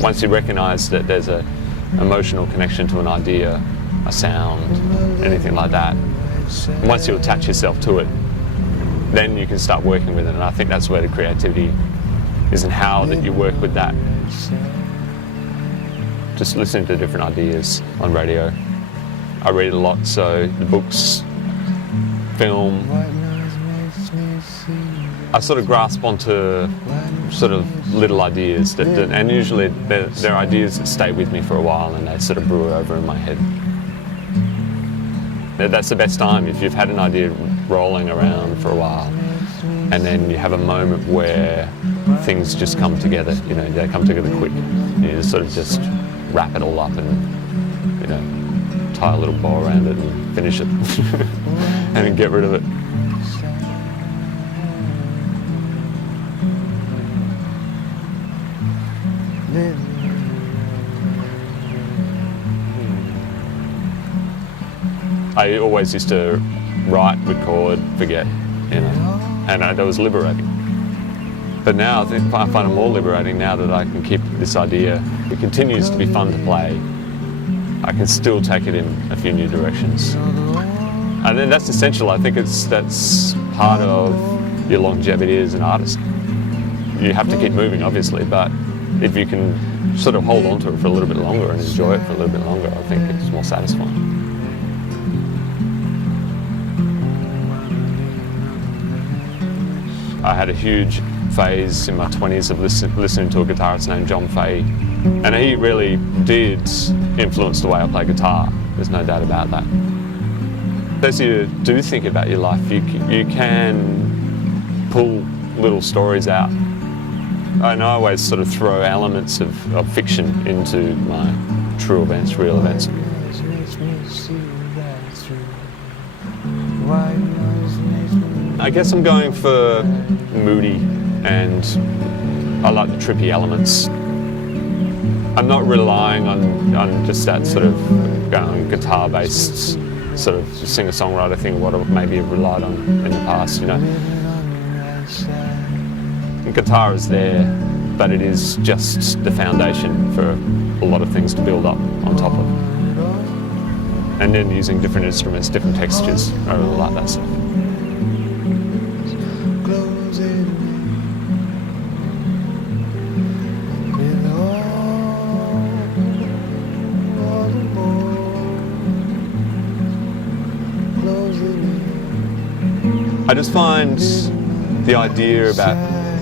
Once you recognise that there's an emotional connection to an idea, a sound, anything like that, once you attach yourself to it, then you can start working with it. And I think that's where the creativity is, and how that you work with that. Just listening to different ideas on radio. I read a lot, so the books, film, I sort of grasp onto sort of little ideas and usually they're ideas that stay with me for a while and they sort of brew over in my head. That's the best time, if you've had an idea rolling around for a while and then you have a moment where things just come together, you know, they come together quick. You just sort of just wrap it all up and, you know, tie a little bow around it and finish it and get rid of it. I always used to write, record, forget, you know, and that was liberating. But now I find it more liberating now that I can keep this idea. It continues to be fun to play. I can still take it in a few new directions. And then that's essential. I think that's part of your longevity as an artist. You have to keep moving, obviously, but if you can sort of hold on to it for a little bit longer and enjoy it for a little bit longer, I think it's more satisfying. I had a huge phase in my 20s of listening to a guitarist named John Fahey, and he really did influence the way I play guitar. There's no doubt about that. As you do think about your life, you can pull little stories out. And I always sort of throw elements of fiction into my true events, real events. I guess I'm going for moody, and I like the trippy elements. I'm not relying on just that sort of guitar-based sort of singer-songwriter thing, what I maybe have relied on in the past, you know. The guitar is there, but it is just the foundation for a lot of things to build up on top of. And then using different instruments, different textures, I really like that stuff. I just find the idea about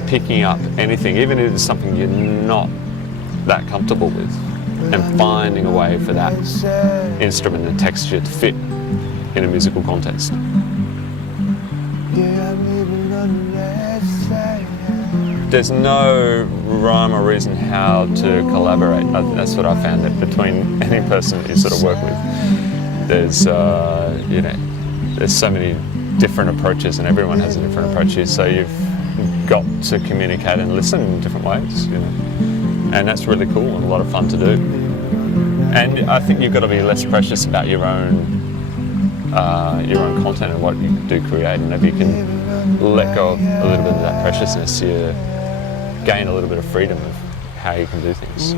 picking up anything, even if it's something you're not that comfortable with, and finding a way for that instrument and texture to fit in a musical context. There's no rhyme or reason how to collaborate. That's what I found, that between any person that you sort of work with, there's you know, there's so many different approaches, and everyone has a different approach. So you've got to communicate and listen in different ways, you know, and that's really cool and a lot of fun to do. And I think you've got to be less precious about your own content and what you do create, and if you can let go of a little bit of that preciousness, you gain a little bit of freedom of how you can do things.